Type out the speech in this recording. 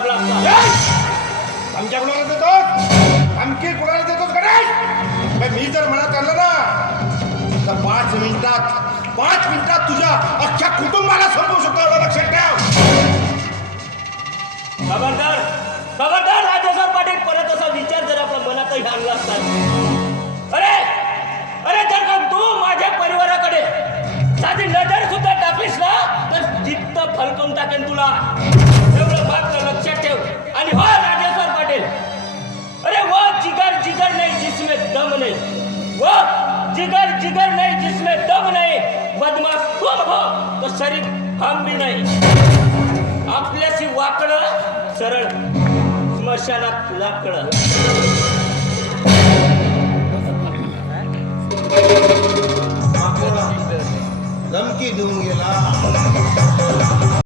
वाटला असता. धमक्या कुणाला देतोस? धमकी कुणाला देतोस गणेश? मी जर म्हणत आलं ना तर 5 मिनिटात तुझ्या अख्ख्या कुटुंबाला संपवू शकतो, एवढं लक्षात ठेव. खबरदार खबरदार राजेश्वर पाटील, परत असा विचार जर आपल्या मनातही आणला असता. अरे अरे जर का तू माझ्या परिवाराकडे साधी नजर सुद्धा टाकलीस ना तर जित्त फलकून टाकेन तुला, एवढं मात्र लक्षात ठेव. आणि हो राजेश्वर पाटील, अरे वो जिगर जिगर नहीं जिसमें दम नहीं, वो जिगर जिगर नहीं जिसमें दम नहीं, बदमाश तुम हो तो शरीफ हम भी नहीं. आपल्याशी वाकडं सरळ स्मशानात लाकडं. धमकी देऊन गेला.